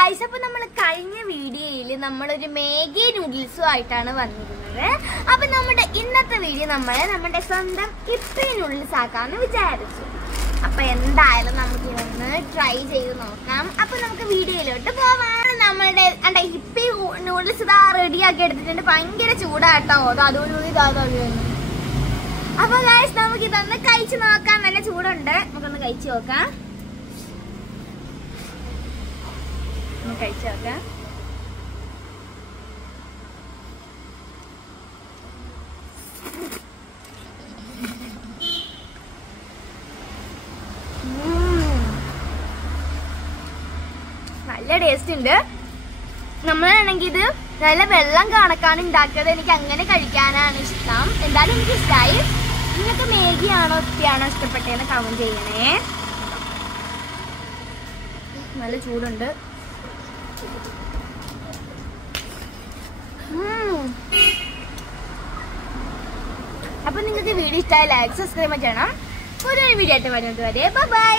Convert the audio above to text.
Guys, അപ്പൊ നമ്മൾ കഴിഞ്ഞ വീഡിയോയിൽ നമ്മളൊരു മാഗി നൂഡിൽസും ആയിട്ടാണ് വന്നിരുന്നത്. അപ്പൊ നമ്മുടെ ഇന്നത്തെ വീഡിയോ നമ്മുടെ സ്വന്തം ഹിപ്പി നൂഡിൽസ് ആക്കാന്ന് വിചാരിച്ചു. അപ്പൊ എന്തായാലും നമുക്ക് ഇതൊന്ന് ട്രൈ ചെയ്ത് നോക്കാം. അപ്പൊ നമുക്ക് വീഡിയോയിലോട്ട് പോവാം. നമ്മുടെ ഹിപ്പി നൂഡിൽസ് ഇതാ റെഡിയാക്കി എടുത്തിട്ടുണ്ട്. ഭയങ്കര ചൂടാട്ടോ. അപ്പൊ ഗായ്സ്, നമുക്ക് ഇതൊന്ന് കഴിച്ചു നോക്കാം. നല്ല ചൂടുണ്ട്, നമുക്കൊന്ന് കഴിച്ചു നോക്കാം. കഴിച്ചു നോക്കാം. നല്ല ടേസ്റ്റ് ഉണ്ട്. നമ്മളാണെങ്കിൽ ഇത് നല്ല വെള്ളം കണക്കാണ് ഉണ്ടാക്കിയത്. എനിക്ക് അങ്ങനെ കഴിക്കാനാണ് ഇഷ്ടം. എന്തായാലും എനിക്ക് ഇഷ്ടമായി. നിങ്ങൾക്ക് മാഗിയാണോ ഇപ്പിയാണോ ഇഷ്ടപ്പെട്ടതെന്ന് കമന്റ് ചെയ്യണേ. നല്ല ചൂടുണ്ട്. അപ്പൊ നിങ്ങൾക്ക് വീഡിയോ ഇഷ്ടമായി ലൈക്ക് സബ്സ്ക്രൈബ് ചെയ്യണം. പുതിയൊരു വീഡിയോ ആയിട്ട് വരുന്നത് വരെ ബൈ.